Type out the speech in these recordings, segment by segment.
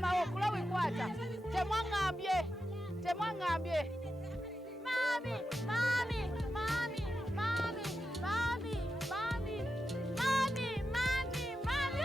Mama okula wikwata. Temwangambye. Temwangambye. Mommy, mommy, mommy, mommy, mommy, mommy, mommy, mommy, mommy.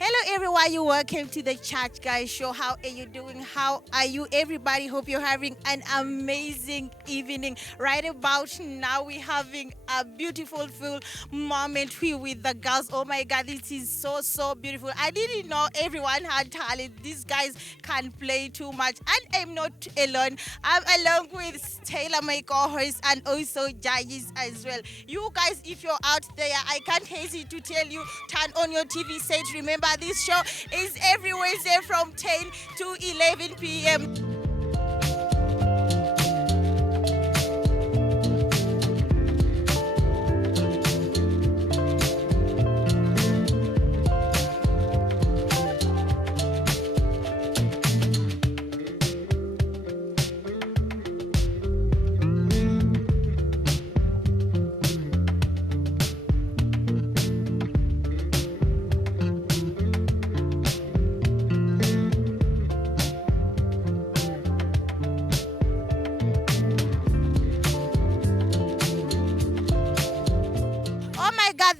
Hello everyone, you welcome to the Church Guys Show. How are you doing? How are you everybody? Hope you're having an amazing evening. Right about now we're having a beautiful full moment here with the girls. Oh my god, this is so beautiful. I didn't know everyone had talent. These guys can play too much, and I'm not alone. I'm along with Taylor, my co-host, and also judges as well. You guys, if you're out there, I can't hesitate to tell you, turn on your TV set. Remember, this show is every Wednesday from 10 to 11 p.m.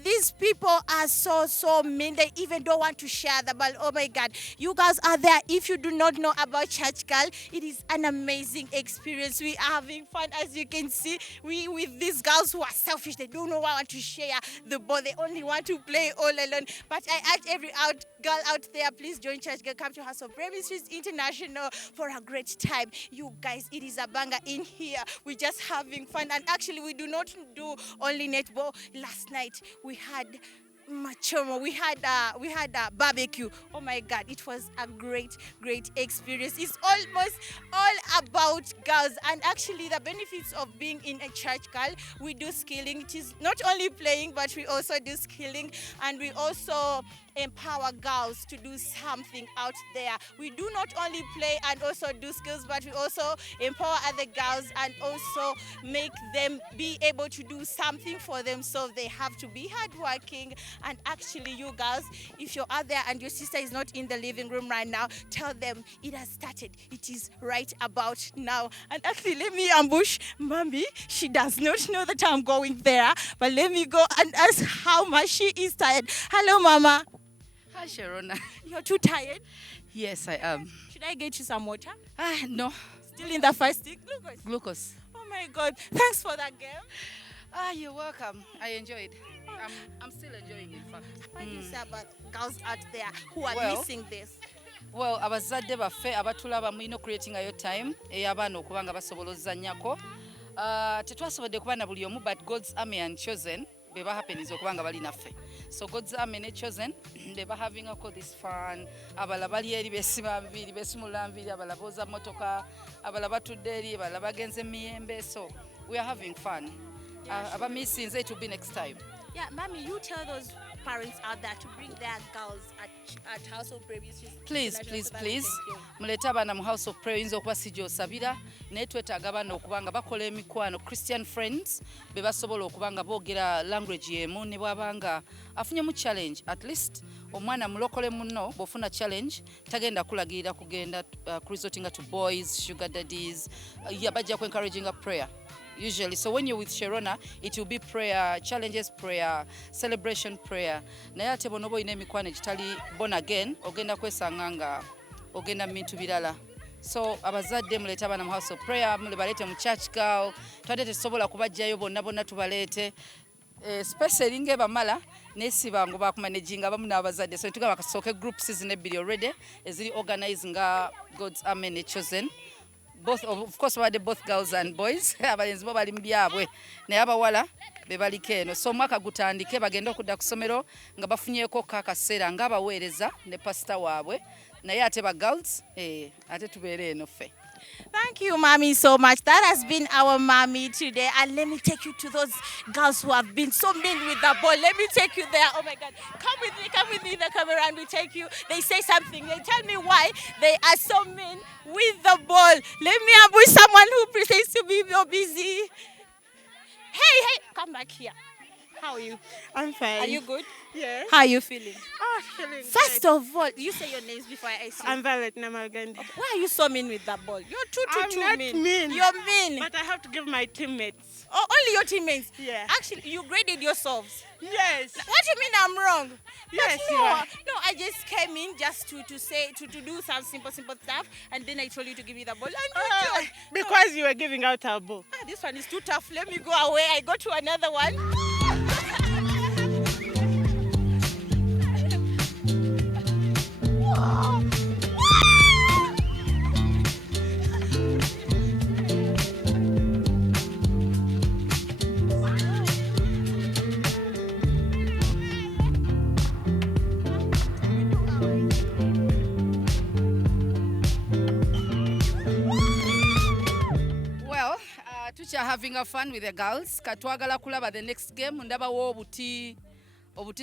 These people are so mean. They even don't want to share the ball. Oh my God. You guys are there. If you do not know about Church Girl, it is an amazing experience. We are having fun. As you can see, we with these girls who are selfish. They don't know want to share the ball. They only want to play all alone. But I urge every girl out there, please join Church Girl. Come to House of Prayer Ministries International for a great time. You guys, it is a banger in here. We're just having fun. And actually, we do not do only netball. Last night, we had machomo, we had a barbecue. Oh my God, it was a great experience. It's almost all about girls, and actually the benefits of being in a church girl, we do skilling. It is not only playing, but we also do skilling, and we also empower girls to do something out there. We do not only play and also do skills, but we also empower other girls and also make them be able to do something for themselves. They have to be hardworking. And actually, you girls, if you're out there and your sister is not in the living room right now, tell them it has started. It is right about now. And actually, let me ambush Mommy. She does not know that I'm going there, but let me go and ask how much she is tired. Hello, Mama. Hi, Sharona. You're too tired? Yes, I am. Should I get you some water? No. Still in the fasting? Glucose. Oh my God. Thanks for that game. You're welcome. I enjoyed. I'm still enjoying it, in fact. What do you say about girls out there who are missing this? Well, abazadde baffe abatulaba mulina creatingayo time ey'abaana okuba nga basobola ozzannyako. Tetwasobodde kuba na buli omu, but God's Army and Chosen beba happens okuba nga bali naffe. So God's Army and Chosen beba having all this fun. Abala bali eri besima bibiri besimula nviri, abala boza motoka, abala batudde eri, abala bagenze miyembe. So we are having fun. Aba missing it will be next time. Yeah, Mommy, you tell those parents out there to bring their girls at House of Prayer. Please. Mulete abaana mu House of Prayer yinza okuba si gy'osabira, naye twetaaga abaana okuba nga bakola emikwano, Christian friends be basobola okuba nga boogera language y'emu, ne bw'aba nga afunyemu challenge. At least omwana mulokole munno bw'ofuna challenge tagenda kulagirira kugenda resorting to boys, sugar daddies, bajja ku encouraging a prayer. Usually, so when you're with Sharona, it will be prayer, challenges prayer, celebration prayer. Naye ate bono boyina emikwano egitali born again, ogenda kwesanga nga ogenda mintu birala. So abazadde mulete abaana mu House of Prayer, mulebaleete mu Church Girl, twade tesobola kubajjayo bonna tubaleete. Space eringa ebamala nesiba ngo bakumanaginga abamu n'abazadde. So tugaba kasooke groups zine ebbiri already eziri organize nga God's Army and Chosen. Both, of course, we had both girls and boys. Abalenzi bo bali mu byabwe naye abawala be baliko eno. So mwaka gutandike bagenda okudda ku ssomero nga bafunyeeko kaakaseera ng'abaweereza ne pastor waabwe naye ate ba girls ate tubeere eno ffe. Thank you, Mommy, so much. That has been our Mommy today. And let me take you to those girls who have been so mean with the ball. Let me take you there. Oh, my God. Come with me in the camera and we take you. They say something. They tell me why they are so mean with the ball. Let me ambush someone who pretends to be so busy. Hey, come back here. How are you? I'm fine. Are you good? Yes. How are you feeling? Oh, feeling First great. of all, you say your names before I say. I'm Violet Namagandi. Why are you so mean with that ball? You're too I'm not mean. You're mean. But I have to give my teammates. Oh, only your teammates? Yeah. Actually, you graded yourselves. Yes. What do you mean I'm wrong? Yes, But you are. No, I just came in just to say to do some simple stuff, and then I told you to give me the ball. And you chose. Because you were giving out our ball. This one is too tough. Let me go away. I go to another one. Having a fun with the girls. Katwagala kulaba the next game. Ndaba wo obuti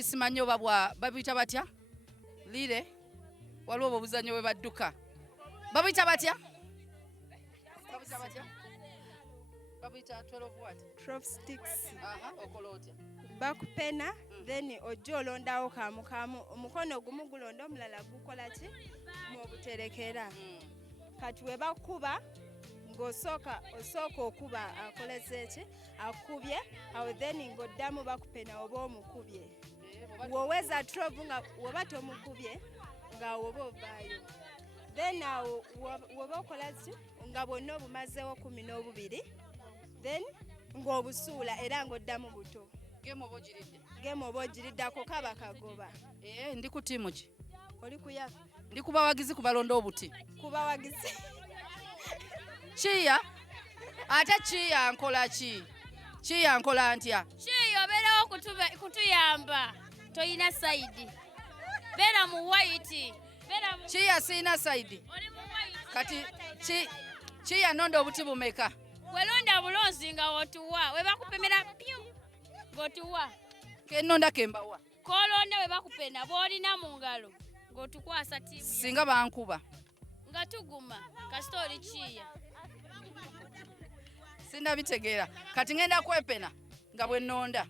simanyi oba babuyita batya? Lire. Waliwo obuzannyo bwe badduka. Babuyita batya? Babuyita batya? Babuyita 12 what? 12 sticks. Okola otya? Bakupena, then ojja olondawo kamu. Omukono gumu gulonda omulala gukola ki? Mubuterekera. Kati we bakuba ng'osooka okuba akoleze ki? Akubye, awo then ng'oddamu bakupena oba omukubye. Woweza 12 nga woba tomukubye nga woba ovaayo. Then awo woba okola ki? Nga bwonna obumazeewo 12. Then ng'obusuula era ng'oddamu buto. Game oba ogiriddako kaba kagoba. Ndi ku tiimu ki? Oli kuyafa. Ndi ku bawagizi ku balonda obuti. Ku bawagizi. Chiya? Ate Chiya nkola ki? Chiya nkola ntya? Chiya obeerawo kutuyamba. Toyina sayidi. Beera mu white. Chiya siina sayidi. Kati Chiya nonda obuti bumeka? Welonda bulonzi nga wotuwa. We bakupemera pyu. Gotuwa. Kenonda kembawa. Kolonda we bakupena bw'olina mu ngalo. Ng'otukwasa tiimu. Singa bankuba. Nga tuguma. Kasita oli Chiya. Sinda bitegeera. Kati ngenda kwepena nga bwe nnonda.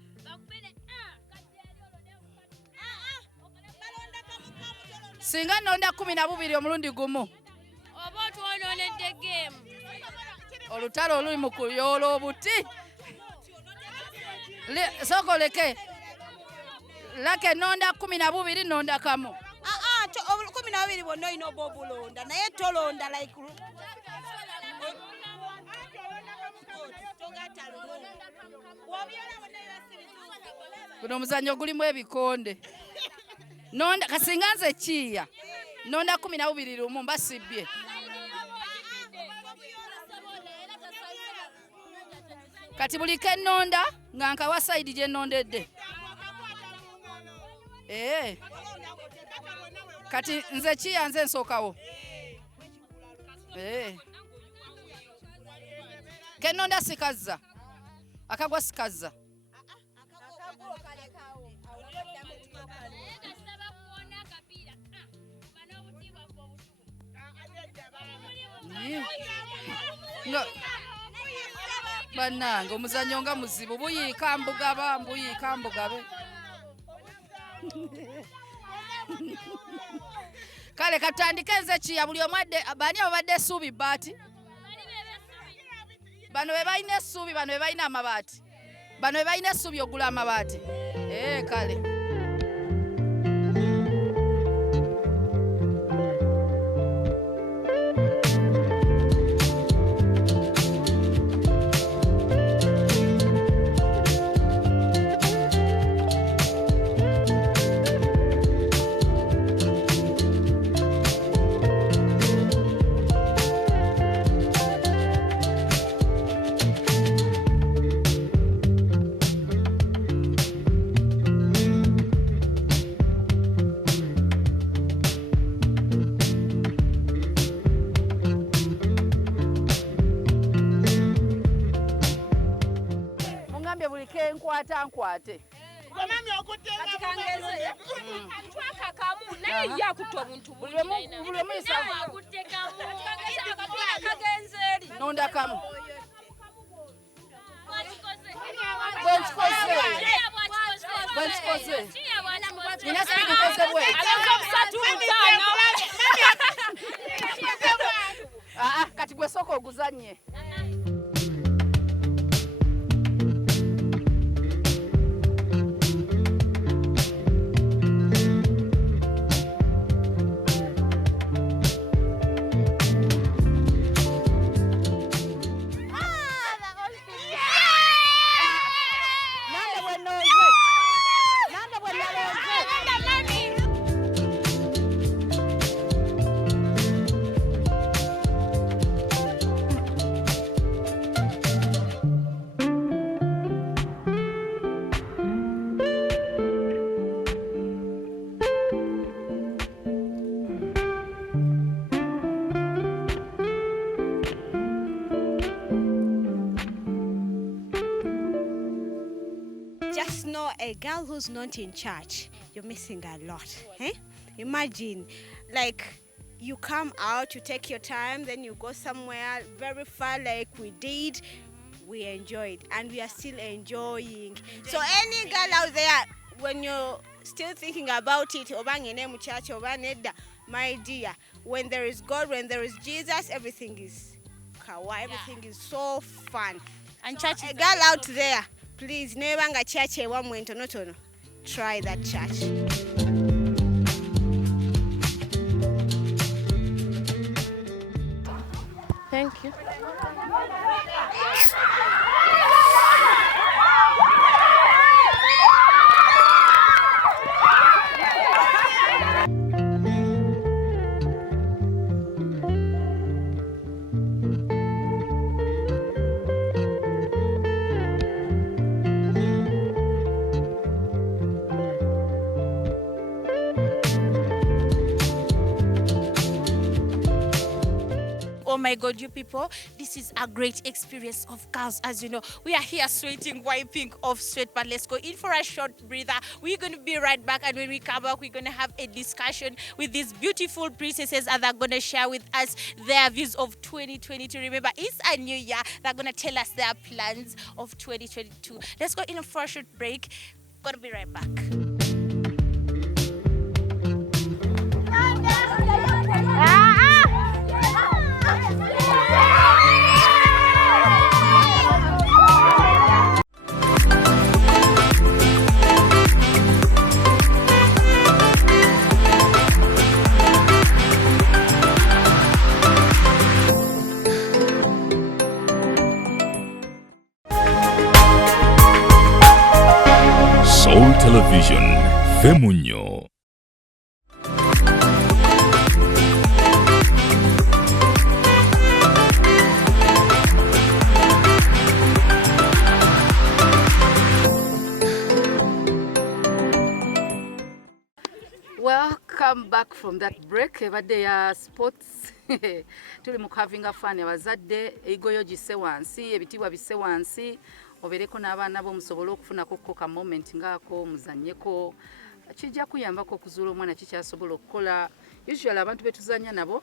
Singa nnonda 12 omulundi gumu. Oba otwonoonedde geemu. Olutalo oluli mu kuyoola obuti. Sokoleke. Lake nnonda 12 nnonda kamu. 12 bonna olina oba obulonda naye tolonda like guno omuzannyo gulimu ebikonde. Nonda kasinga nze Chiya. Nonda 12 lumu mbasibye. Kati buli kennonda nga nkawa sayidi gye nnondedde. Kati nze Chiya nze nsookawo. Kennonda sikazza. Akagwa sikazza. Bannange omuzannyo nga muzibu buyiika mbugabe. Kale katandike nze Chiya buli omwadde bani abadde essuubi bbaati. Bano be balina essuubi, bano be balina amabaati. Bano be balina essuubi ogula amabaati. Kale. Nkwate. Kati kangeze. Twaka kamu naye yakuta omuntu buli muyisa akutte kamu. Kagenzeri. Nonda kamu. Nina speed ukoze bwe. Kati gwe soko oguzanye. Just know a girl who's not in church, you're missing a lot. Eh? Imagine, like, you come out, you take your time, then you go somewhere very far like we did. We enjoyed, and we are still enjoying. So any girl out there, when you're still thinking about it, my dear, when there is God, when there is Jesus, everything is kawa, everything is so fun. And church A girl out there, please, nebanga church ewamwe ntonotono, try that church. Thank you. Oh my God, you people, this is a great experience of girls. As you know, we are here sweating, wiping off sweat, but let's go in for a short breather. We're going to be right back, and when we come back, we're going to have a discussion with these beautiful princesses, and they're going to share with us their views of 2022. Remember, it's a new year. They're going to tell us their plans of 2022. Let's go in for a short break. Gonna be right back. Soul Television, Femunyo. Welcome back from that break. Ebadde ya sports. Tuli mu having a fun abazadde egoyo gise wansi ebitibwa bise wansi obereko n'abaana bo musobole okufunako ka moment ngako muzannyeko kijja kuyambako okuzuula omwana kikyasobola okukola. Usually abantu betuzanya nabo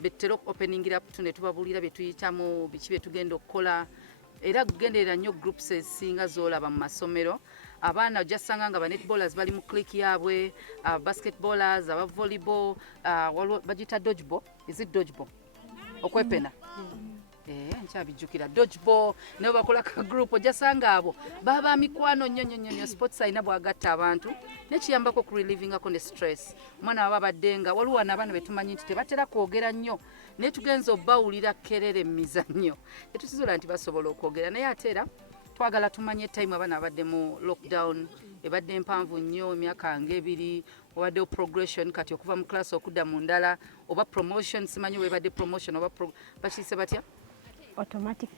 betero openingira tune tubabulira betuyitamu biki betugenda okukola era kugenderera nnyo groups esinga zolaba mu masomero. Abaana ojasanga nga ba netballers bali mu click yaabwe, basketballers, aba volleyball, bagita dodgeball. Is it dodgeball? Okwepena. Nkyabijjukira dodgeball ne bakola ka group ojasanga abo baba mikwano nnyo sports ayina bwagatta abantu nekiyambako ku relivingako ne stress. Omwana baba baddenga waliwo n'abaana betumanyi nti tebatera kwogera nnyo naye tugenza obbawulira kerere mizannyo tetusizola nti basobola okwogera naye ate era twagala tumanye time abaana abadde mu lockdown ebadde empanvu nnyo emyaka ng'ebiri obadde progression kati okuva mu class okudda mu ndala oba promotion simanyi webadde promotion oba bakiyise batya Automatic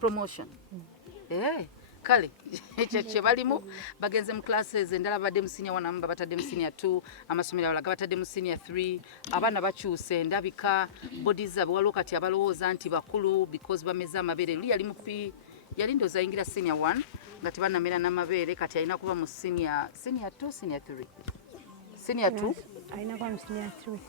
promotion. Kale ekyo balimu bagenze mu classes endala badde mu senior 1 batadde mu senior 2 amasomero abalaga batadde mu senior 3 abaana bakyuse ndabika bodies abo waliwo kati abalowooza nti bakulu because bameze amabeere yali mu yali ndoza ingira senior 1 nga tebanamera n'amabeere kati alina kuba mu senior 2 senior 3 senior 2 Alina kuba mu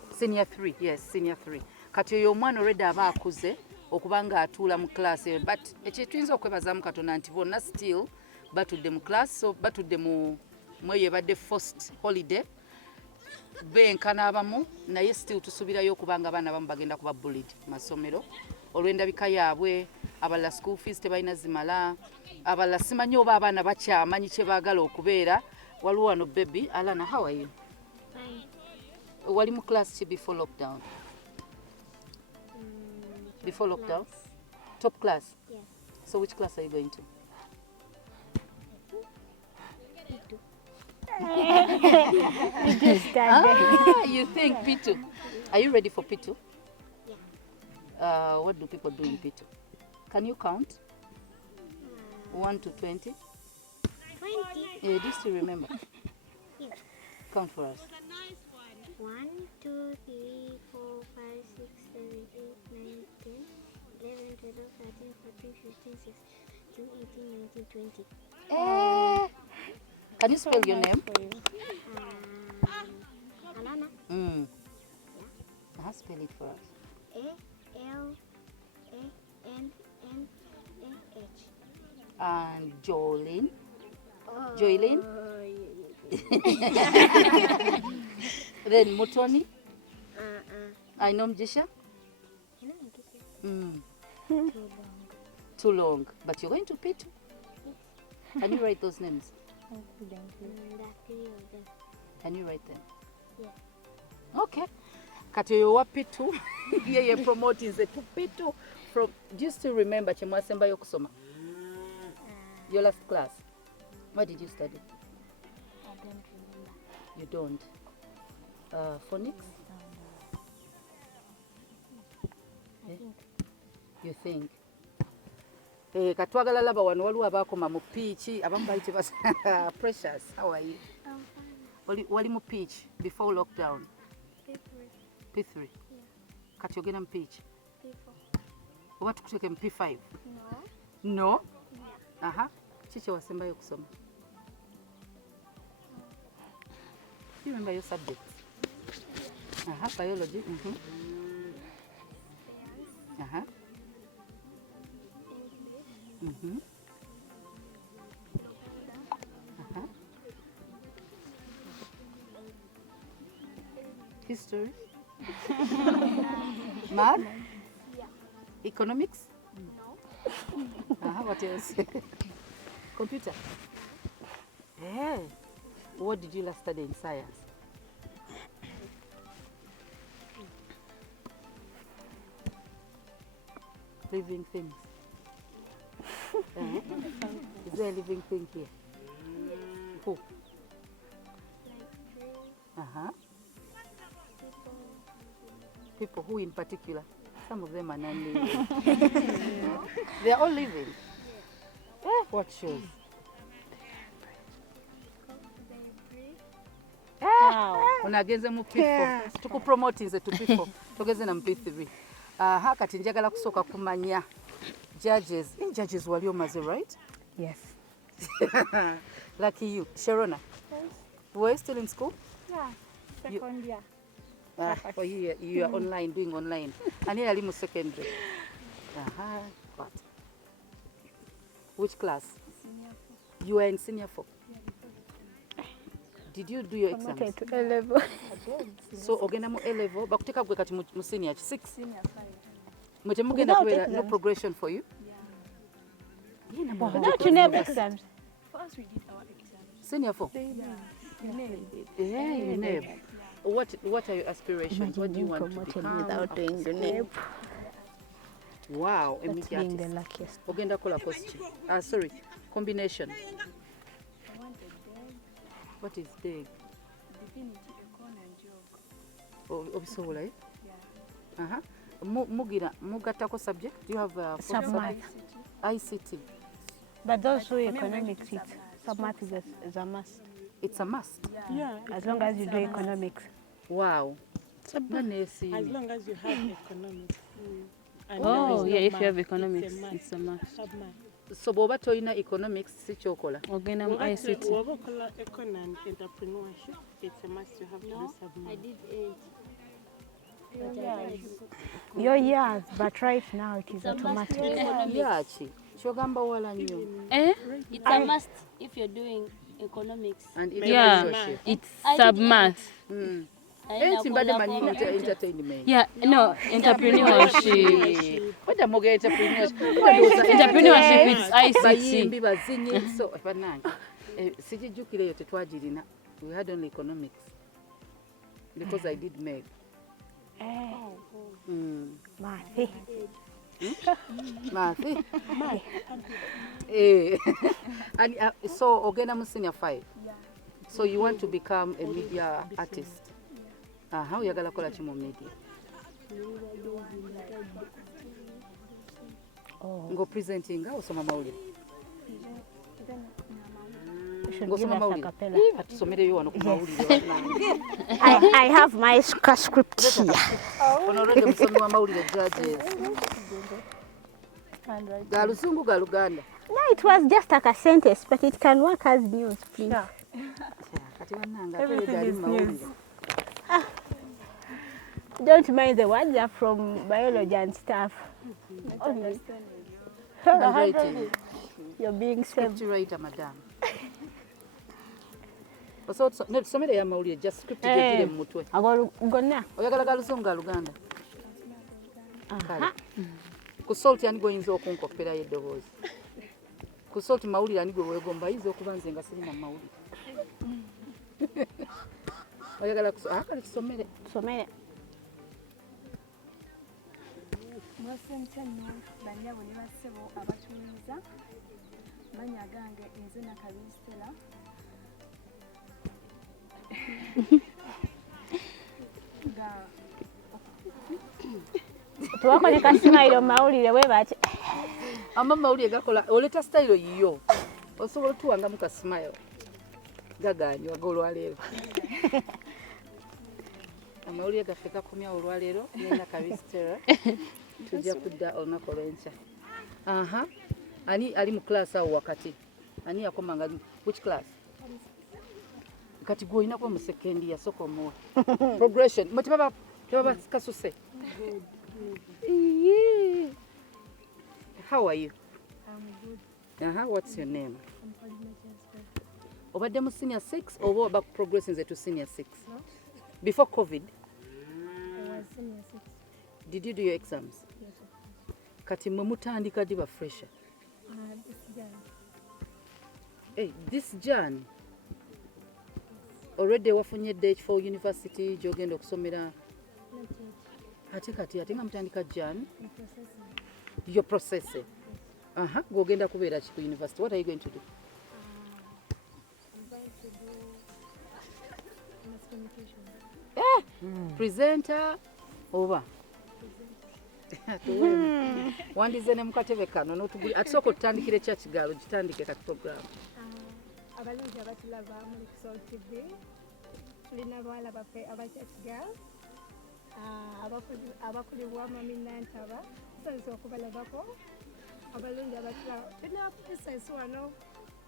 senior 3 yes senior 3 kati oyo omwana already aba akuze okubanga atuula mu class but ekyo tuyinza okwebazaamu Katonda nti bonna still batudde mu class so batudde mu mwe yebadde first holiday benkana abamu naye still tusubirayo okubanga abaana abamu bagenda kuba bullied mu masomero olw'endabika yaabwe abalala school fees tebalina zimala abalala simanyi oba abaana bakyamanyi kye baagala okubeera waliwo wano baby Alana how are you wali mu class ki before lockdown before lockdown top class Yes. so which class are you going to you think P2 are you ready for P2 what do people do in P2 can you count 1 to 20 you do still remember Yes. count for us 1, 2, 3, 4, 5, 6, 7, 8, 9, 10, 11, 12, 13, 14, 15, 16, 18, 19, 20. can you spell your name Alana. spell it for us A-L-A-N-N-A-H. and Jolene Joylene then Mutoni I know Mjisha too long but you're going to P2 can you write those names can you write them okay kati oyo wa P2 ye promote nze to P2 from do you still remember kye mwasembayo okusoma your last class what did you study I don't remember. you don't phonics you think katwagala laba wano waliwo abaakoma mu piiki abamu bayite precious how are you wali mu peach before lockdown P3 kati ogenda mu peach oba tukuteeke mu P5 no aha kiki wasembayo okusoma you remember your subjects biology history math economics what else computer what did you last study in science living things is there a living thing here who people who in particular some of them are non-living they are all living what shows unagenze mu P4 tukupromote nze to P4 togeze na mu P3 kati njagala kusooka kumanya judges wali omaze right Yes. lucky you Sharona were you still in school Yeah. Second year. for you are online doing online ani yali mu secondary what which class Senior 4. you were in senior 4 did you do your exams Promoted to A level. so ogenda mu A level bakuteka gwe kati mu senior 6 Senior 5. mwete mugenda Without kubeera no exams. progression for you Don't you name exams? First we did our exams. senior 4 you name what are your aspirations what do you want to become without doing the name. wow That's being the luckiest. ogenda kola cost sorry combination I wanted bed, what is big divinity, econ and geog. obisobola Yeah. mugira mugattako subject do you have Some math. ICT But those who economics, some math is a must. it's a must Yeah. As long as you do economics. wow As long as you have economics. And Oh, there is no yeah, if you math, have economics, it's a must. it's a must. Have math. so bw'oba tolina economics si kyokola Ogenda mu ICT. Whoever call econ and entrepreneurship, it's a must. You have to do some math. Your years, but right now it is automatic. yaki kyogamba wala nnyo Eh? It's a must if you're doing economics. And Yeah, entrepreneurship. it's sub-math. Mbadde manyi entertainment. Yeah, no, entrepreneurship. Wada muge entrepreneurship. Entrepreneurship is ICT. Bayimbi bazinyi so bannange. Sijijjukira eyo tetwagirina. We had only economics. Because I did MEG. Mathi. Mathi. And so ogenda mu senior 5. So you want to become a media artist. Oyagala kola ki mu media? Ngo presenting osoma mawulire. Ngosoma mawulire. Atusomereyo wano ku mawulire. I have my script here. Ono already musomi wa mawulire judges. Ga Luzungu ga Luganda. No, it was just like a sentence, but it can work as news, please. Kati bannange ate ali mawulire. Don't mind the words, they're from biology and stuff. You're being saved. Script writer, madam. No, tusomere ya mawulire, just script gyegire mu mutwe. Gonna. Oyagala ga Luzungu ga Luganda. Kale. Ku salt yani goyinza okunkopera yeddoboozi. Ku salt mawulire ani gwe weegomba ayinza okuba nze nga sirina mawulire. Oyagala kale tusomere. Tusomere. Mwasente nno banyabo ne bassebo abatuuliza manya gange nze Nakabistela Tuwakole kasimairo mawulire we bati. Mawulire gakola oleta style yiyo. Osobola tuwanga mu kasmile. Gaganywa golwaleero. Amawulire gaffe gakomya olwaleero ne Nakabistela. Tujja kudda olunaku olw'enkya. Ani ali mu class awo wakati? Ani yakomanga which class? Kati gwe olina kuba mu second year soko omuwa. Progression. Tebaba kasuse. How are you? I'm good. What's your name? I'm Polymetric. Obadde mu senior 6 oba oba progressing to senior 6? No. Before COVID? I was senior 6. Did you do your exams? Yes, sir. Kati mwe mutandika diba fresher? This Jan. Hey, this Jan? Already wafunye date for university gyogenda okusomera? Not yet. Ate nga mutandika Jan? I'm processing. You're processing? Yes. Gogenda kubeera ki ku university? What are you going to do? I'm going to do mass communication. Presenter oba? Wandize ne mukatebe kano n'otuguli atusooka otutandikire kya kigaalo gitandike kati program. Abalungi abatulaba muri Soul TV tulina abawala baffe aba Church Girls abakulibwa Mami Nantaba tusanyusa okubalabako abalungi abatulaba tulina princess wano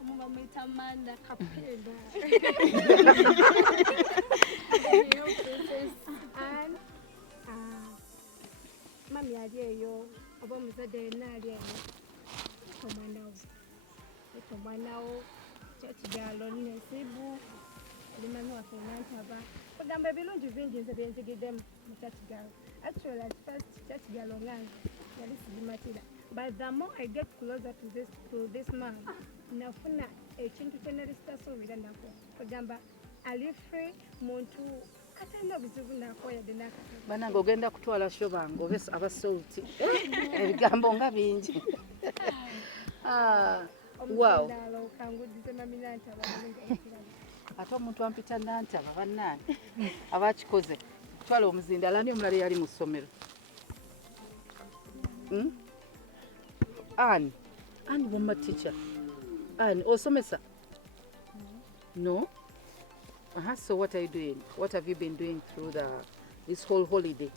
omuba mwita Manda Kapenda and Mami ali eyo oba omuzadde yenna ali eyo omwanawo Church-Girl Nesibu Limani waffe Nantaba kugamba ebirungi bingi nze byenjigidde mu Church-Girl. Actually at first Church-Girl ongange yali sigimatira, but the more I get closer to this man nafuna ekintu kye nali sitasuubira nako kugamba ali free muntu katalina obuzibu nakoyadde nakatono. Bannange ogenda kutwala shobango abasolti ebigambo nga bingi. Wow. Ate omuntu ampita Nantaba bannange abakikoze kutwala omuzindalo ani omulala yali mu ssomero? Ani wama teacher? Ani osomesa? No? So what are you doing? What have you been doing through this whole holiday?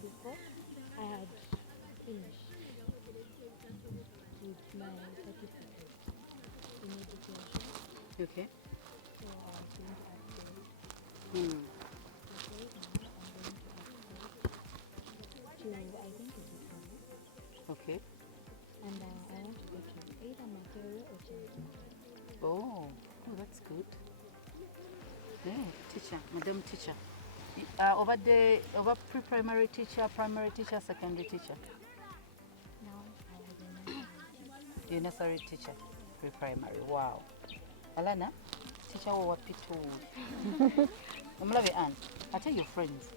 Before I had finished with my certificate in education. Okay. So I was going to Okay. And I want to go to either material or charity. Oh, that's good. Yeah, teacher, madam teacher. Over pre-primary teacher, primary teacher, secondary teacher. Now I was You're nursery teacher, pre-primary. Wow. Alana, teacher wa wapitu. Omulabe Anne, I tell your friends.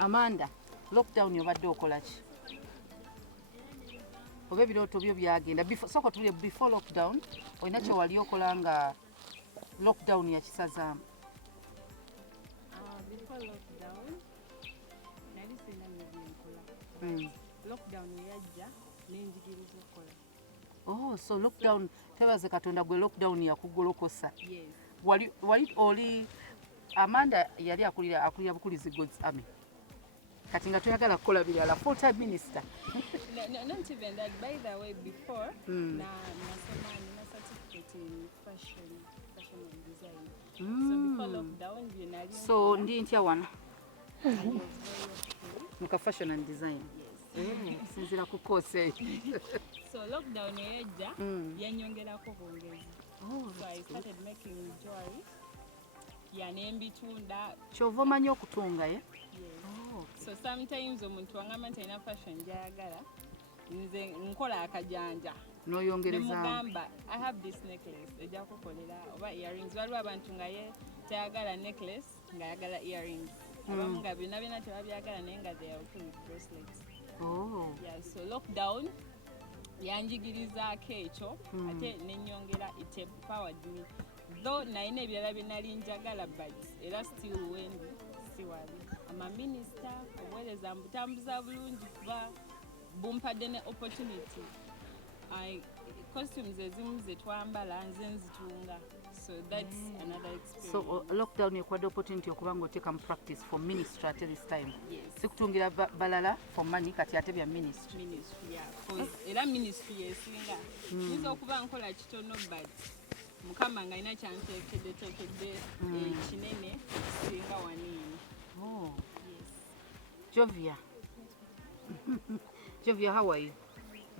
Amanda, lockdown yobadde okola ki? Oba ebirooto byo byagenda before lockdown olina kye wali okola nga lockdown yakisazaamu? Before lockdown nali sina nebyenkola. Lockdown yajja nenjigiriza okukola. Oh, so lockdown tebaze Katonda gwe lockdown yakugolokosa. Yes. Wali oli Amanda yali akulira bukulizi God's Army. Kati nga toyagala kukola birala full-time minister. Not even that. By the way, before, na certificate in fashion and design. So before lockdown, so ndi ntya wana? Muka fashion and design. Yes. Sinzira ku course. So lockdown eja yanyongerako bongezi. So I started making jewelry. Yanembitunda. Kyova manyi okutunga ye? Yes. Oh, okay. So sometimes omuntu wangamba nti alina fashion gyayagala nze nkola akajanja noyongereza nemugamba I have this necklace ejja kukolera oba earrings waliwo abantu nga ye tayagala necklace nga yagala earrings abamu nga byonna byonna tebabyagala naye nga they are okay with bracelets. Oh. Yeah, so lockdown yanjigirizaako ekyo ate nenyongera it empowered me though nalina ebirala bye nali njagala but era still wendi siwali. I'm a minister, obuweereza mbutambuza bulungi kuba bumpadde ne opportunity. Costumes ezimu ze twambala nze nzitunga. So that's another experience. So lockdown ekwadde opportunity okuba ng'oteeka mu practice for ministry at this time. Yes. Sikutungira balala for money kati ate bya ministry. Ministry, yeah. Era ministry yesinga. Nyiza okuba nkola kitono but Mukama nga ina kyanteekedde kinene singa waniini. Oh. Yes. Jovia. Jovia, how are you?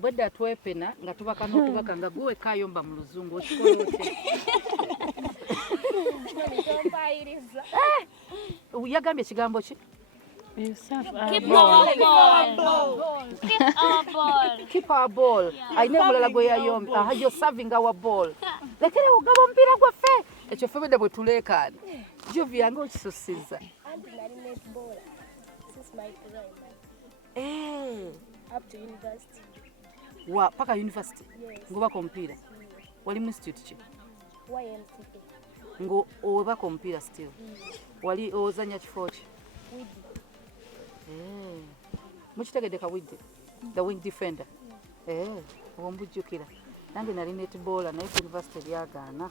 Bwedda twepena nga tubaka n'otubaka nga gwe kayomba mu luzungu okikola otya? Yagambye ekigambo ki? Keep our ball. Keep our ball. Ayina omulala gwe yayomba. Aha, you're serving our ball. Lekere ugaba omupiira gwaffe. Ekyo ffe bwedda bwe tuleekaana. Jovia ng'okisusiza. Up to university. Wa paka university. Yes. Ngoba kompira. Wali mu institute ki? YMCA. Ngo oba kompira still. Wali ozanya kifo ki? Widi. Mukitegedde ka widi. The wing defender. Ombujjukira. Nange nali netball naye university byagaana.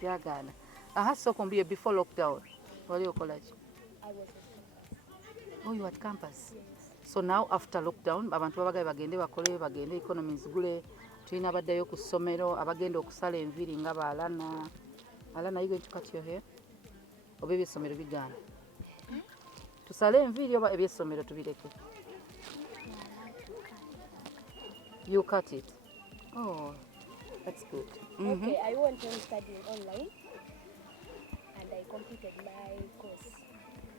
Byagaana. Aha, so kombiye before lockdown. Wali okola ki? I was at campus. Oh, you at campus? Yes. So now after lockdown abantu babagaye bagende bakole bagende economies gule tulina baddayo ku ssomero abagenda okusala enviri nga baalana. Alana, you going to cut your hair? Oba ebyessomero bigaana? Tusale enviri oba ebyessomero tubireke? You cut it? Oh, that's good. Okay, I went on studying online and I completed my course.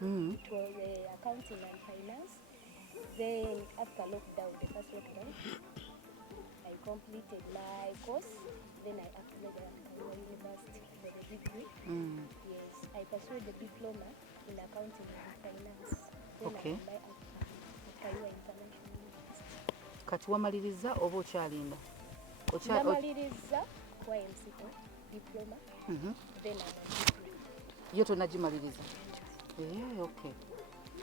It was accounting and finance. Then after lockdown, the first lockdown, I completed my course. Then I applied at Kaiwa University for the degree. Yes, I pursued the diploma in accounting and finance. Then Okay. I applied at Kaiwa International University. Kati wamaliriza oba okyalinda? Namaliriza kwa MCA diploma. Then I'm a degree. Yo tonagimaliriza? Okay.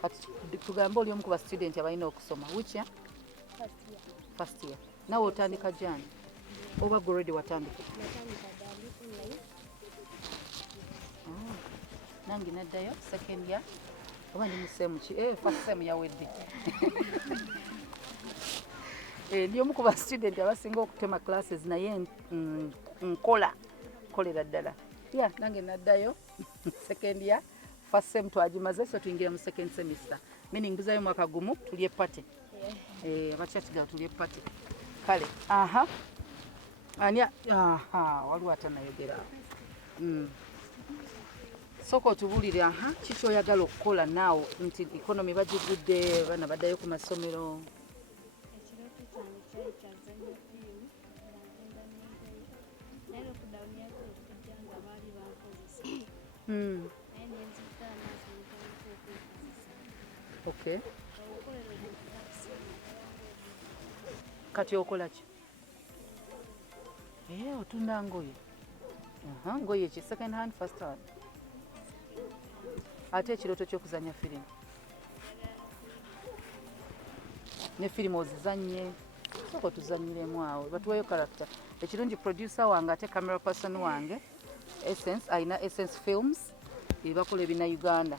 Kati tugambe oli omu ku ba student abalina okusoma. Which year? First year. First year. Nawe otandika jani? Oba gwe already watandika? Natandika dali online. Nange naddayo second year. Oba ndi mu same ki? First sem yawedde. Ndi omu ku ba student abasinga okutema classes naye nkolera ddala. Yeah, nange naddayo second year first sem twagimaze so tuyingira mu second semester meaning buzayo mwaka gumu tulye party abachurch tulye party kale ania waliwo atanayogera soko tubulire kiki oyagala okukola naawe nti economy bagigudde bana baddayo ku masomero Okay. Kati okola ki? Otunda ngoye. Ngoye ki second hand first hand. Ate ekiroto ky'okuzannya firimu. Ne firimu ozizannye. Soko tuzanyiremu awo. Batuwayo character. Ekirungi producer wange ate camera person wange. Essence, aina Essence Films. Bakola ebina Uganda.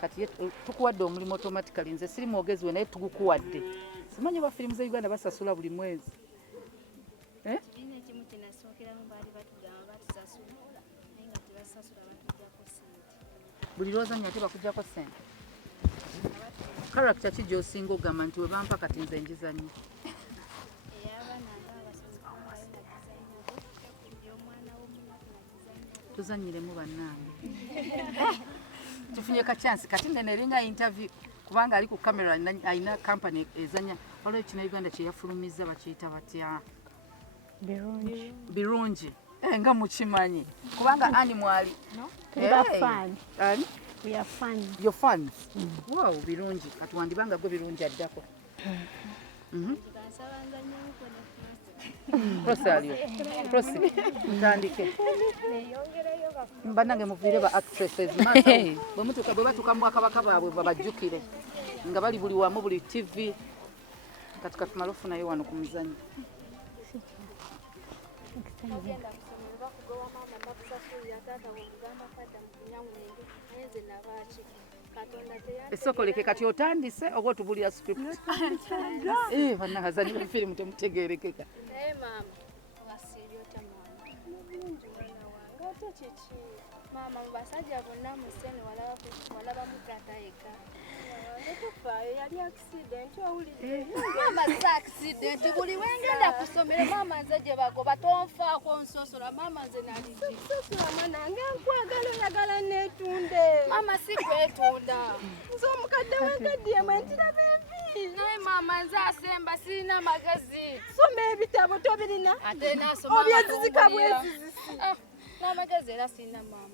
Kati tukuwadde omulimu automatically nze siri mwogezi we naye tugukuwadde. Simanyi ba firimu za Uganda basasula buli mwezi. Buli lwozannya ate bakuggyako ssente. Character ki gy'osinga ogamba nti we bampa kati nze njizannye? Tuzanyiremu bannange. Tufunye ka chance kati nene eringa interview kubanga ali ku camera aina company ezanya waliwo kino Uganda kye yafulumiza bakiyita batya birungi nga mukimanyi kubanga animal we are fun. We are fun. You're fun. Wow, birungi kati wandibanga gwe birungi addako. Prosi mutandike mbanange muviire ba actresses bwe batuka mu Bwakabaka baabwe babajjukire nga bali buli wamu buli TV kati katumala ofunayo wano ku muzannyo. Esokoleke kati otandise oba otubulira script. Bannakazanyi ba firimu temutegeerekeka. Mama basajja bonna musene walaba mukata eka. Ndetufayo yali accident owulire. Mama za accident buli wengenda kusomera mama nze gye bagoba tonfaako nsosola mama nze nali. Nsosola mwanange nkwagala oyagala neetunde. Mama si kwetunda. Nze omukadde wenkaddiye mwentira beevi. Naye mama nze asemba sirina magezi. Soma ebitabo tobirina. Ate naasoma obyezizika bwezizisi. Namagezi era sirina mama.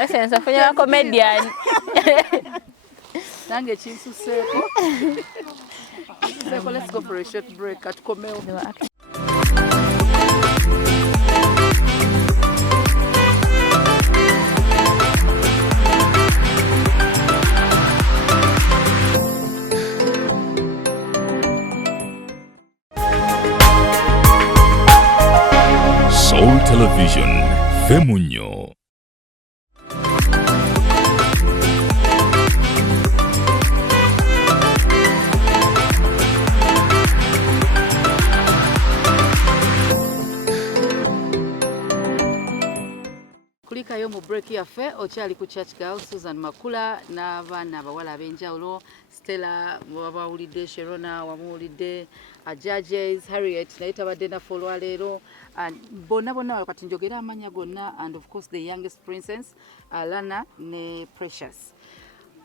Essence afunya comedian. Nange kinsuseeko. Let's go for a short break at Komeo. Soul Television, Femunyo. Kulikayo mu break yaffe okyali ku Church Girl Susan Makula n'abaana abawala ab'enjawulo Stella wabawulidde Sherona wamuwulidde Judges Harriet naye tabadde naffe olwaleero bonna kati njogera amanya gonna and of course the youngest princess Lana ne Precious.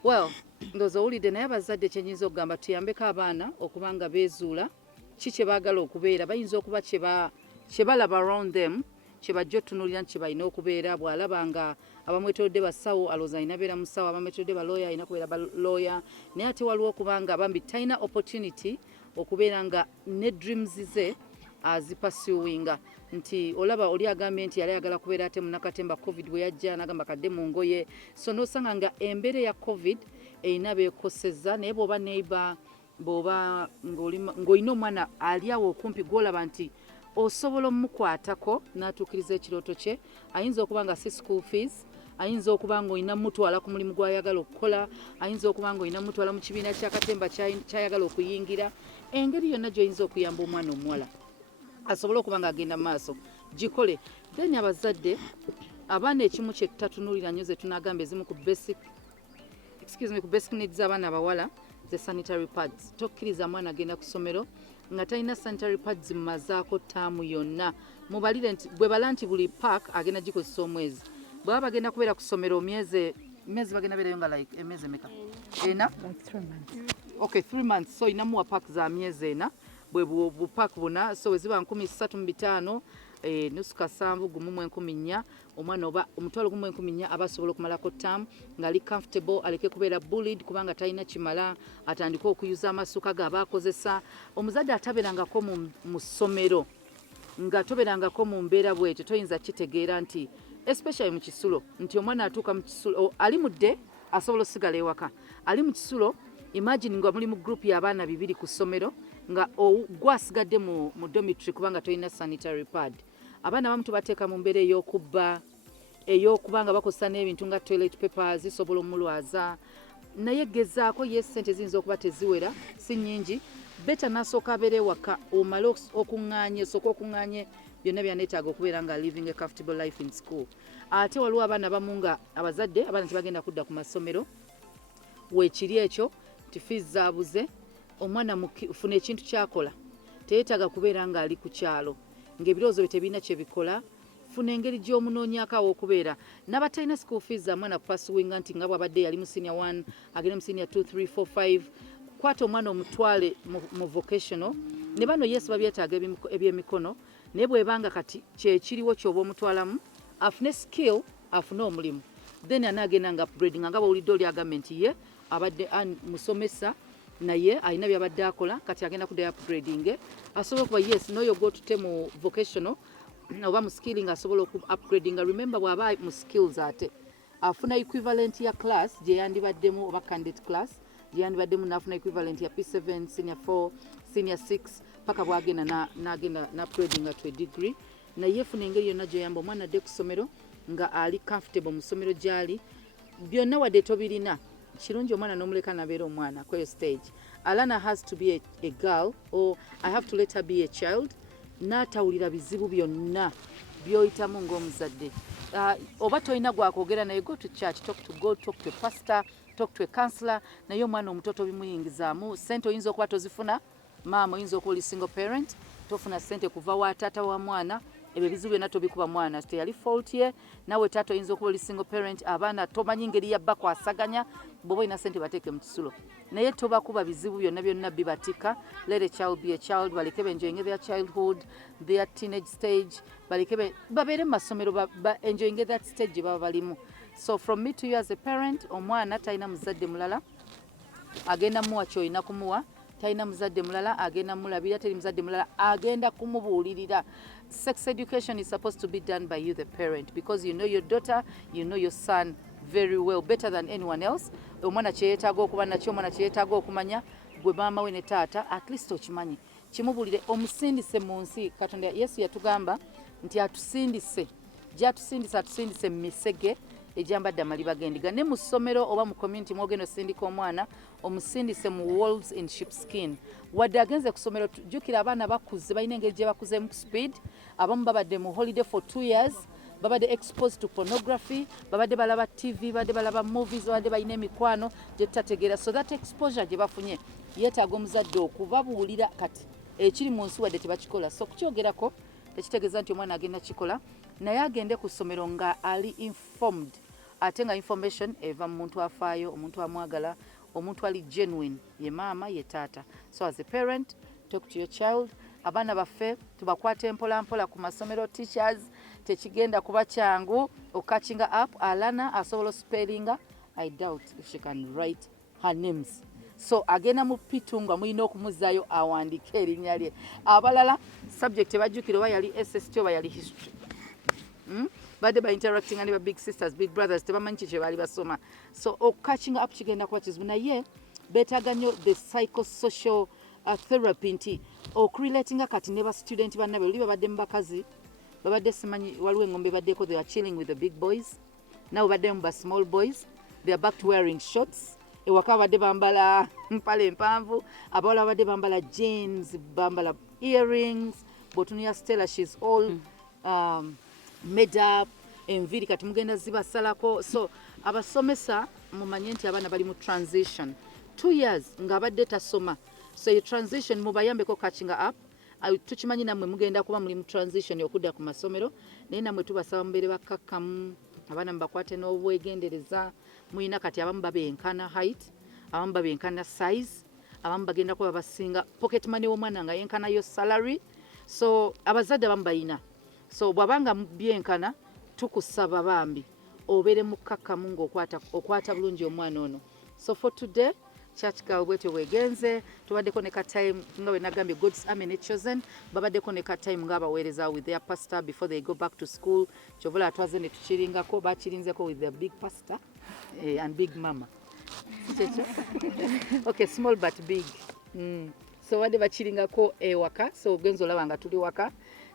Well ndowooza owulidde naye abazadde kyenyinza okugamba tuyambeko abaana okubanga beezuula ki kye baagala okubeera bayinza okuba kye balaba around them kye bajja otunuulira nti kye balina okubeera bw'alaba nga abamwetoolodde basawo alowooza alina beera musawo abamwetoolodde balooya alina kubeera balooya naye ate waliwo okubanga bambi talina opportunity okubeera nga ne dreams ze azipasuwinga nti olaba oli agambye nti yali ayagala kubeera ate munakatemba covid bwe yajja n'agamba kadde mu ngoye so n'osanga nga embeera ya covid erina beekosezza naye bw'oba neighbor bw'oba ng'olina omwana ali awo okumpi gw'olaba nti osobola omukwatako n'atuukiriza ekirooto kye ayinza okuba nga si school fees ayinza okuba nga olina mutwala ku mulimu gw'ayagala okukola ayinza okuba nga olina mutwala mu kibiina ky'akatemba ky'ayagala okuyingira engeri yonna gy'oyinza okuyamba omwana omuwala asobole okuba nga agenda mu maaso gikole. Then abazadde abaana ekimu kye tutatunulira nnyo ze tunagamba ezimu ku basic needs abaana abawala ze sanitary pads. Tokkiriza mwana agenda ku ssomero nga talina sanitary pads mmazaako ttaamu yonna. Mubalire nti bwe bala nti buli pack agenda gikozesa omwezi. Bwaba bagenda kubeera ku ssomero emyezi bagenda beerayo nga like emyezi emeka? Ena? Okay, 3 months. So inamuwa pack za myezi ena. Bwe bupack buna so weziba 13,500 nusu kasanvu gumu 14 omwana oba omutwalo gumu 14 abasobola okumalako ttamu ngali comfortable aleke kubeera bullied kubanga talina kimala atandika okuyuza amasuka g'abaakozesa. Omuzadde ataberangako mu ssomero nga toberangako mu mbeera bwetyo toyinza kitegeera nti especially mu kisulo nti omwana atuuka mu kisulo ali mudde asobola osigala ewaka ali mu kisulo. Imagine nga muli mu group y'abaana 2 ku ssomero nga gwasigadde mu dormitory kubanga tolina sanitary pad. Abaana bamu tubateeka mu mbeera ey'okubanga bakozesa n'ebintu nga toilet papers zisobola omulwaza. Naye gezaako sente ziyinza okuba teziwera si nnyingi. Beta nasooka abeere waka omale okuŋŋaanye byonna byaneetaaga okubeera nga living a comfortable life in school. Ate waliwo abaana bamu nga abazadde abaana tebagenda kudda ku masomero weekiri ekyo ti fees zaabuze. Omwana funa ekintu kyakola teyeetaaga kubeera nga ali ku kyalo ng'ebirowoozo bye tebirina kye bikola. Funa engeri gy'omunoonyaako okubeera n'abatalina school fees za mwana kupasuwinga nti nga bw'abadde yali mu senior 1 agenda mu senior 2 3 4 5. Kwata omwana omutwale mu vocational ne bano babyetaaga ebyemikono naye bwebanga kati kyekiriwo ky'oba omutwalamu afune skill afune omulimu then anaagenda nga upgrading nga bw'owulidde oli agamba nti ye abadde musomesa naye alina byabadde akola kati agenda kudda upgrading asobola okuba n'oyo gw'otutte mu vocational oba mu skilling asobola upgrading. Remember bw'aba mu skills ate afuna equivalent ya class gye yandibaddemu oba candidate class gye yandibaddemu n'afuna equivalent ya P7 senior 4 senior 6 paka bwagenda n'agenda n'upgrading to a degree. Naye funa engeri yonna gy'oyamba omwana adde ku ssomero nga ali comfortable mu ssomero gy'ali byonna wadde tobirina kirungi omwana n'omuleka nabeera omwana kweyo stage. Alana has to be a girl or I have to let her be a child. N'atawulira bizibu byonna by'oyitamu ng'omuzadde. Oba tolina gwakwogera naye go to church, talk to God, talk to a pastor, talk to a counselor. Naye omwana omuto tobimuyingizaamu. Ssente oyinza okuba tozifuna. Maama oyinza okuba oli single parent tofuna ssente kuva wa taata wa mwana. Ebyo bizibu byonna tobikuba mwana teyali fault ye. Nawe taata oyinza okuba oli single parent abaana tomanyi ngeri yabba kwasaganya bw'oba olina ssente bateeke mu kisulo. Naye tobakuba bizibu byonna bibatika. Let a child be a child. Baleke enjoying their childhood, their teenage stage. Baleke babeere mu masomero enjoying that stage baba balimu. So from me to you as a parent, omwana talina muzadde mulala agenda muwa ky'olina kumuwa. Talina muzadde mulala agenda mulabira, teri muzadde mulala agenda kumubuulirira. Sex education is supposed to be done by you the parent because you know your daughter, you know your son very well, better than anyone else. Omwana kyeyetaaga okuba nakyo, omwana kyeyetaaga okumanya gwe maama we ne taata at least okimanyi. Kimubulire omusindise mu nsi. Katonda Yesu yatugamba nti atusindise mu misege egyambadde amaliba g'endiga. Ne mu ssomero oba mu community mwogenda osindika omwana omusindise mu wolves in sheepskin. Wadde agenze ku ssomero jjukira abaana bakuze balina engeri gye bakuzeemu ku speed. Abamu babadde mu holiday for 2 years. Babadde exposed to pornography, babadde balaba TV, babadde balaba movies, babadde balina emikwano gye tutategeera. So that exposure gye bafunye yeetaaga omuzadde okubabuulira kati ekiri mu nsi wadde tebakikola. So kukyogerako tekitegeeza nti omwana agenda kikola naye agende ku ssomero nga ali informed ate nga information eva mu muntu afaayo, omuntu amwagala, omuntu ali genuine ye maama ye taata. So as a parent talk to your child. Abaana baffe tubakwate mpola mpola ku masomero. Teachers tekigenda kuba kyangu okatchinga up. Alana asobola spellinga. I doubt if she can write her names. So agenda mu pitunga mulina okumuzaayo awandiike erinnya lye. Abalala subject bajjukira oba yali SST oba yali history. Badde ba interacting and ba big sisters big brothers tebamanyi kye bali basoma. So catching up kigenda kuba kizibu naye beetaaga nnyo the psychosocial therapy nti okurelatinga kati ne ba student bannabe oli babadde mu bakazi babadde simanyi waliwo engombe baddeko they are chilling with the big boys. Now babadde mu ba small boys they are back to wearing shorts. Ewaka babadde bambala mpale empanvu, abawala babadde bambala jeans, bambala earrings. Botunia Stella she's all made up enviri kati mugenda zibasalako. So abasomesa mumanye nti abaana bali mu transition 2 years ng'abadde tasoma, so your transition mubayambeko catching up. Tukimanyi nammwe mugenda kuba muli mu transition okudda ku masomero, naye nammwe tubasaba mubeere bakkakkamu, abaana mubakwate n'obwegendereza. Muyina kati abamu babenkana height, abamu babenkana size, abamu bagenda kuba basinga pocket money w'omwana nga yenkana yo salary. So abazadde abamu bayina, so bw'abanga byenkana tukusaba bambi obeere mukkakkamu ng'okwata bulungi omwana ono. So for today church girl bwetyo bwegenze, tubaddeko ne time nga bwe nagambye God's Army ne Chosen babaddeko ne time ng'abaweereza with their pastor before they go back to school. Kyovola atwaze ne tukiringako, bakirinzeko with their big pastor and big mama. Okay, small but big. So wadde bakiringako ewaka, so genzo olaba nga tuli waka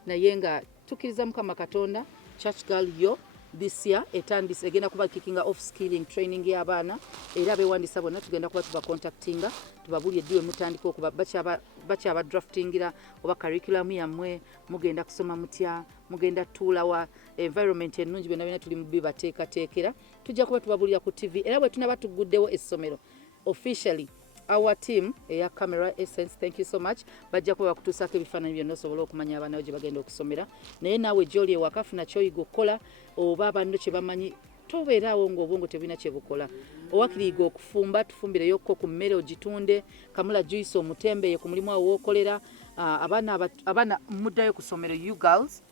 naye nga tukkiriza Mukama Katonda church girl yo this year etandise egenda kuba kicking off skilling training y'abaana, era beewandisa bonna tugenda kuba tuba contactinga tubabulye eddiwe mutandika okuba bakyaba draftingira oba curriculum yammwe, mugenda kusoma mutya, mugenda tuula wa environment ennungi, byonna byonna tuli mu bibateekateekera. Tujja kuba tubabulira ku TV, era bwe tunaba tuguddewo essomero officially our team eya camera essence, thank you so much, bajja kuba bakutuusaako ebifaananyi byonna osobola okumanya abaana gye bagenda okusomera. Naye naawe gy'oli ewaka funa kyoyiga okukola, oba abanno kye bamanyi tobeeraawo ng'obwongo tebulina kye bukola. Owakiriyiga okufumba, tufumbireyo ku mmere ogitunde, kamula juice omutembeeye ku mulimu awo w'okolera. Abaana muddayo ku ssomero, you girls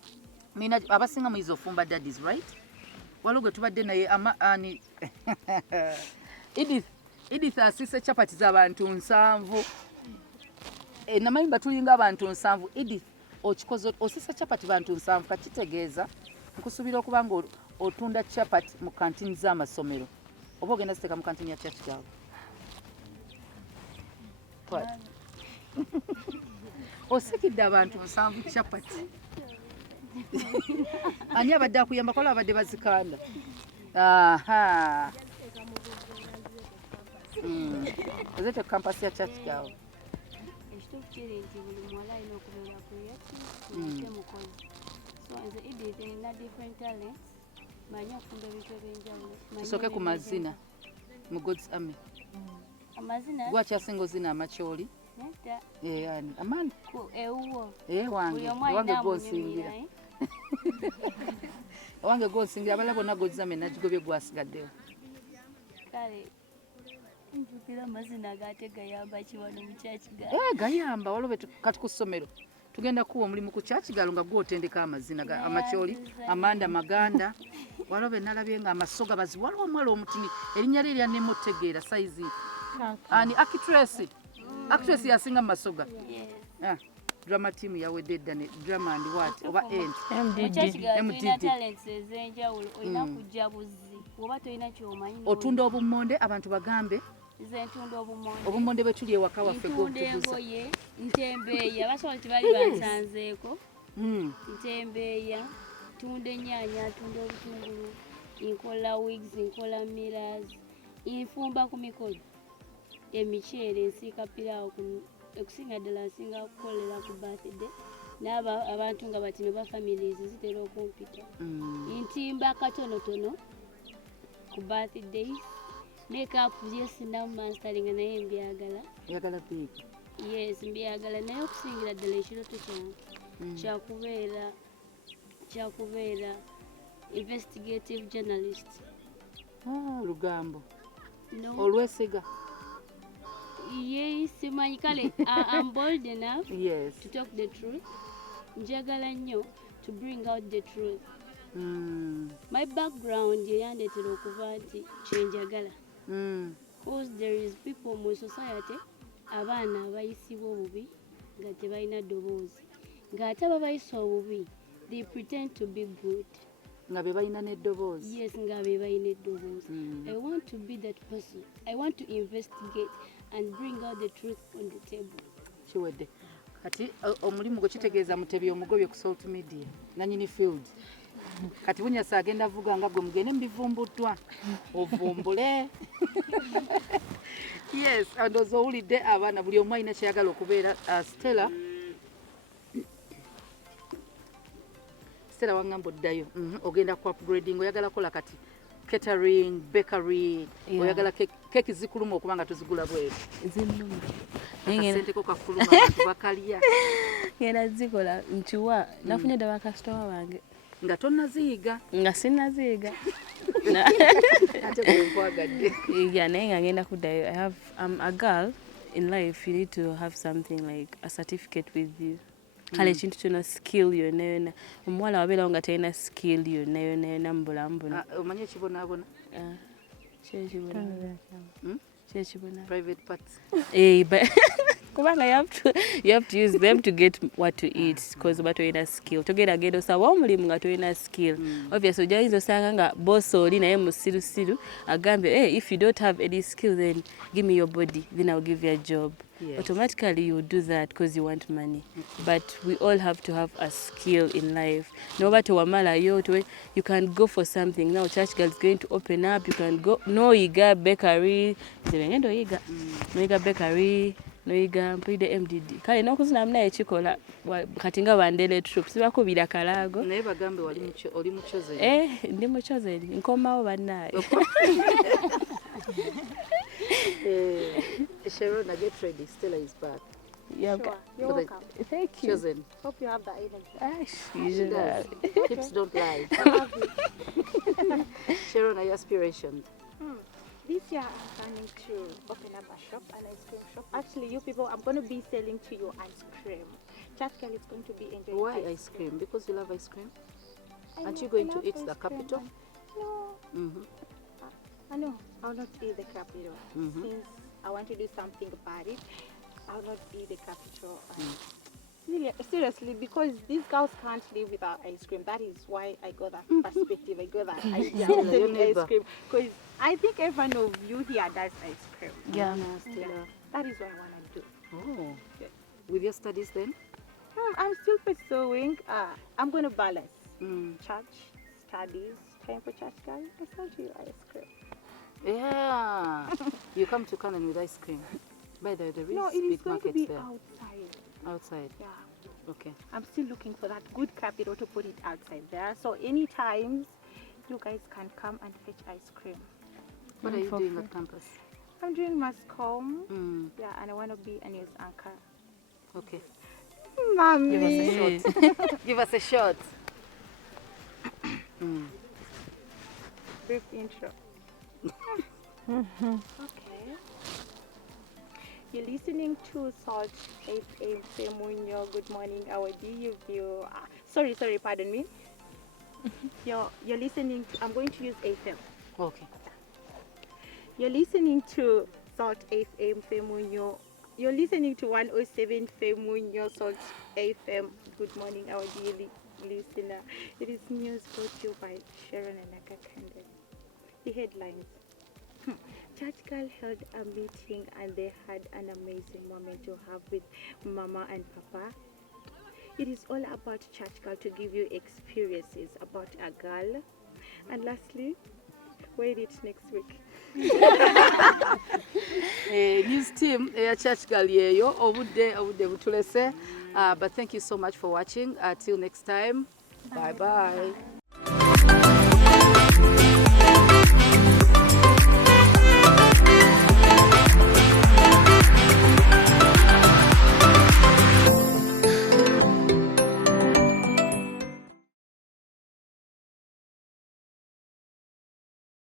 abasinga muyiza ofumba daddies, right? Waliwo gwe tubadde naye ani Edith asise chapati z'abantu 7. Namayimba tulinga abantu 7. Edith okikoze osise chapati bantu 7, kakitegeeza nkusuubira okuba nga otunda chapati mu kantini z'amasomero oba ogenda ziteeka mu kantini ya church girl. Osikidde abantu 7 chapati. Ani abadde akuyamba kola abadde bazikanda? Aha. Ozete campus ya church girl. Ekituufu kiri nti buli muwala alina okubeera creative mukozi. So nze Edith nina different talents, manyi okufumba ebintu ebyenjawulo. Tusooke ku mazina mu God's Army. Amazina gwakyasinga ozina amakyoli? Ani Amanda? Ewuwo. Wange gw'osingira. Wange gw'osingira, abala bonna God's Army nagigobye gwasigaddewo. Kale njukira amazina gate gayamba kiwano mu church girl. Gayamba waliwo kati ku ssomero tugenda kuwa omulimu ku church girl nga gw'otendeka amazina amakyoli, Amanda Maganda, waliwo nalabye nga amasoga bazi, waliwo omwala omutini erinnya lye lyannemutegeera saizi ani actress yasinga mu masoga. Drama team yawedde edda ne drama and what oba MDD talents ezenjawulo olina kujja buzzi oba tolina kyomanyi otunda obummonde abantu bagambe ntunda obummonde bwe tuli ewaka waffe engoye ntembeeya basobola tibali bansanzeeko ntembeeya tunda ennyaanya tunda obutungulu nkola wigs nkola mirrors nfumba ku mikolo emiceere nsiika piraawo okusinga ddala nsinga kukolera ku birthday n'aba abantu nga batino ba families zitera okumpita ntimba katonotono ku birthdays makeup yesinamu mastering naye mbyagala big. Yes, mbyagala naye okusingira ddala ekiroto kyakubeera investigative journalist. Lugambo olwesiga. Yes, simanyi kale I'm bold enough to talk the truth. Njagala nnyo to bring out the truth. My background yandetera okuva nti kyenjagala. Because there is people mu society abaana abayisibwa obubi nga tebalina ddoboozi, ng'ate ababayisa obubi they pretend to be good nga be balina n'eddoboozi. Yes, nga be balina eddoboozi. I want to be that person. I want to investigate and bring out the truth on the table. Kiwedde kati omulimu gwe kitegeeza mutebi omugobye ku social media nanyini field kati bunyasa agenda avuga nga gwe mugende mbivumbuddwa ovumbule. Yes, ndowooza owulidde abaana buli omu alina kyeyagala okubeera. Stella Stella wangamba oddayo ogenda ku upgrading oyagala kola kati catering bakery oyagala keki zikuluma okubanga tuzigula bweru akasenteko kakuluma abantu bakalya ngenda zikola nkiwa nafunye dda bakasitoma bange nga tonnaziyiga nga sinnaziyiga ate gwe nkwagadde naye nga ngenda kuddayo. I have a girl in life, you need to have something like a certificate with you. Kale ekintu kyonna skill yonna yonna omuwala wabeerawo nga talina skill yonna yonna yonna mu bulamu buno. Omanyi ekibonaabona kyekibona private parts kubanga you have to use them to get what to eat because oba tolina skill togenda genda osaba omulimu nga tolina skill. Obviously ojayinza osanga nga boss oli naye musirusiru agambye if you don't have any skill then give me your body then I'll give you a job. Automatically you do that because you want money. But we all have to have a skill in life. Noba tewamala yo you can go for something. Now church girl is going to open up. You can go noyiga bakery zebengendo yiga noyiga bakery noyiga mpide MDD kale nokuzina mna ekikola kati nga bandele troops bakubira kalaago naye bagambe oli muchoze ndi muchoze nkomawo bannaye Sharon, get ready. Stella is back. Yeah, sure. You're welcome. Thank you. Chosen. Hope you have the energy. Usually. Hips don't lie. I love you. Sharon, are your aspirations? This year I'm planning to open up a shop, an ice cream shop. Actually, you people, I'm going to be selling to you ice cream. Church girl is going to be enjoying Why ice cream? Because you love ice cream? Aren't you going to eat the capital? No. I know. I'll not eat the capital. Since I want to do something about it, I'll not eat the capital. Seriously, because these girls can't live without ice cream. That is why I got that perspective. I got that idea of selling ice cream. Because I think everyone of you here does ice cream. Yeah. That is what I want to do. Oh. Yeah. With your studies then? I'm still pursuing. I'm going to balance church, studies, time for church girl. I sell to you ice cream. Yeah. You come to Canaan with ice cream. By the way, there is no, it is big going to markets be there. outside. Outside? Yeah. Okay. I'm still looking for that good capital to put it outside there. So anytime you guys can come and fetch ice cream. What are you doing at campus? I'm doing mass comm. Yeah, and I want to be a news anchor. Okay. Mommy. Give us a shot. Give us a shot. Brief intro. Okay. You're listening to Salt FM Femunyo. Good morning. How do you feel? Sorry, pardon me. You're listening to, I'm going to use FM. Okay. You're listening to Salt FM Femunyo. You're listening to 107 Femunyo Salt FM. Good morning, our dear listener. It is news brought to you by Sharon and Nakakande. The headlines. Church girl held a meeting and they had an amazing moment to have with Mama and Papa. It is all about church girl to give you experiences about a girl. And lastly, wait it next week. News team, church girl yeyo obudde butulese. But thank you so much for watching. Till next time. Bye bye.